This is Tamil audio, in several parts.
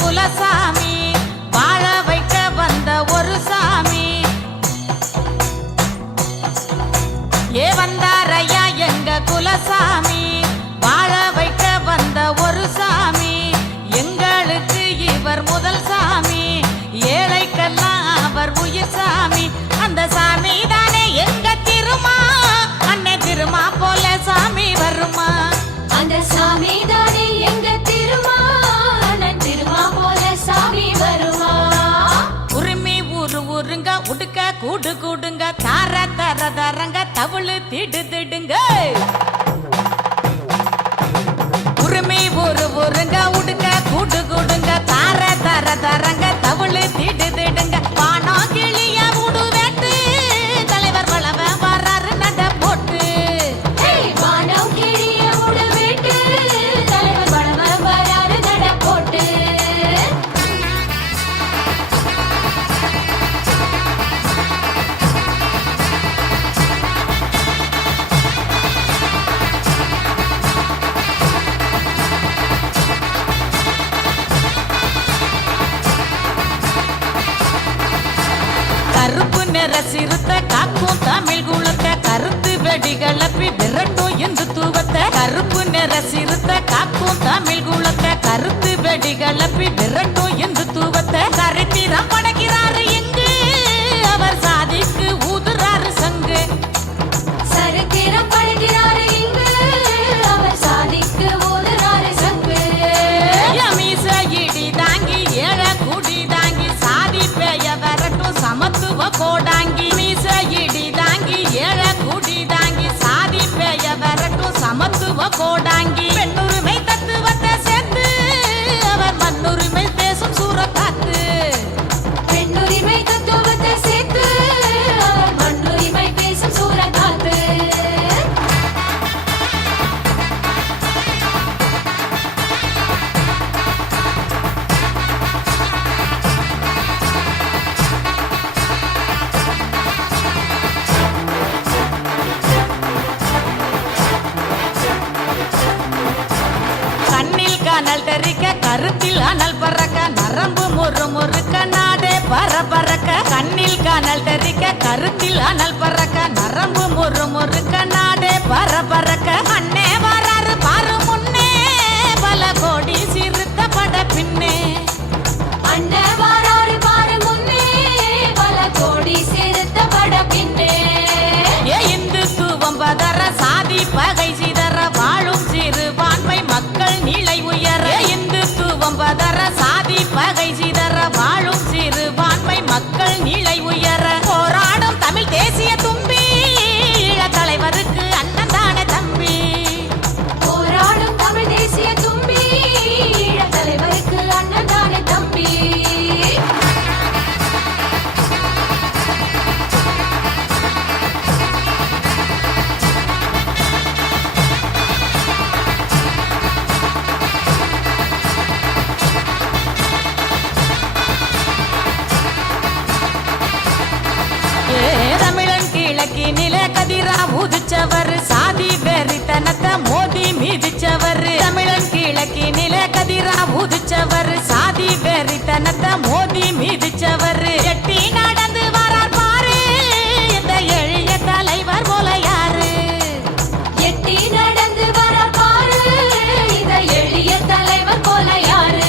குலசாமி வாழ வைக்க வந்த ஒரு சாமி. ஏ வந்தாரையா எங்க குலசாமி வாழ வைக்க வந்த ஒரு சாமி. எங்களுக்கு இவர் முதல் சாமி, ஏழைக்கெல்லாம் அவர் உயிர் சாமி. அந்த சாமி தானே எங்க திருமா, அன்னை திருமா போல சாமி வருமா? அந்த சாமி தானே எங்க திருமா, அண்ணன் திருமா போல சாமி வருமா? உரிமை ஊரு ஊருங்க உடுக்க கூடு கூடுங்க, தார தர தரங்க தவுளு திடு திடுங்க. உரிமை ஊரு ஊருங்க உடுக்க கூடு கூடுங்க, தார தர தரங்க தவுளு திடு திடுங்க. வானம் கிளிய உடு வேட்டு தலைவர் வளவ வராரு நட போட்டு. வானம் கிளிய உடு வேட்டு தலைவர் வளவ வராரு நட போட்டு. கருப்பு நிற சிறுத்தை காக்கும் தமிழ் குலத்தை, கருத்து வெடி கலப்பி விரட்டும் இந்து தூவத்தை. கருப்பு நிற சிறுத்தை காக்கும் தமிழ் குலத்தை, கருத்து வெடி கலப்பி விரட்டும் இந்து தூவத்தை. சரித்திரம் படைக்கிறாரு எங்கு அவர் சாதிக்கு ஊதுறாரு சங்கு. சரித்திரம் படைக்கிறாரு இங்கு அவர் சாதிக்கு ஊதுறாரு சங்கு. மீச இடி தாங்கி ஏழ குடி தாங்கி சாதி பேய வரட்டும் சமத்துவ கோடாங்கி. மீச இடி தாங்கி ஏழ குடி தாங்கி சாதி பேய வரட்டும் சமத்துவ கோடாங்கி. பெண்ணுரிமை தத்துவத்தை சேர்த்து அவர் மண்ணுரிமை பேசும் சூரக்காத்து. பெண்ணுரிமை தத்துவத்தை சேர்த்து அவர் மண்ணுரிமை பேசும் சூரக்காத்து. கண்ணில் காணல் தெரிக்க கருத்தில் அனல் பறக்க, நரம்பு முறு முறுக்க நாடே பரபரக்க. கண்ணில் காணல் தெரிக்க கருத்தில் அனல் பறக்க, நரம்பு முறு முறுக்க நாடே பரபரக்க. அண்ணே வராரு பாரு முன்னே, பல கோடி சிறுத்த பட பின்னே. அண்ணன் வாராரு பாரு முன்னே, பல கோடி சிறுத்த பட பின்னே. ஏ இந்துத்துவம் பதற சாதி பகை சிதற வாழும் சிறுபான்மை மக்கள் நிலை உயர. இந்துத்துவம் பதற சாதி பகை சிதற வாழும் சிறுபான்மை மக்கள் நிலை உயர. போராடும் தமிழ் தேசிய தும்பி ஈழ தலைவருக்கு அண்ணன் தானே தம்பி. போராடும் தமிழ் தேசிய தும்பி ஈழ தலைவருக்கு அண்ணன் தானே தம்பி. ஏ தமிழன் கிழக்கு நில கதிரா உதிச்சவர், சாதி வெறித்தனத்தை மோதி மிதிச்சவர். தமிழன் கிழக்கு நில கதிரா உதிச்சவர், சாதி வெறித்தனத்தை மோதி மிதிச்சவர். எட்டி நடந்து வரார் பாரு இந்த எளிய தலைவர் போல யாரு? எட்டி நடந்து வர பாரு இந்த எளிய தலைவர் போல யாரு?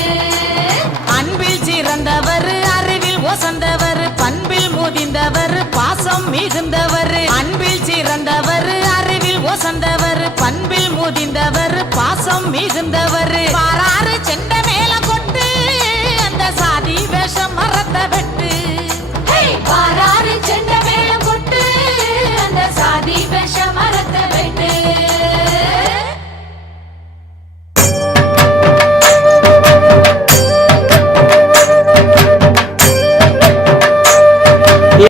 அன்பில் சிறந்தவர், அறிவில் ஒசந்தவர், பண்பில் முதிந்தவர், பாசம் மிகுந்தவர். அன்பில் சிறந்தவர், அறிவில் ஒசந்தவர், பண்பில் முதிந்தவர், பாசம் மிகுந்தவர். பாராறு செண்ட மேல கொட்டு அந்த சாதி வேஷம் மரத்த வெட்டு. வாராரு செண்ட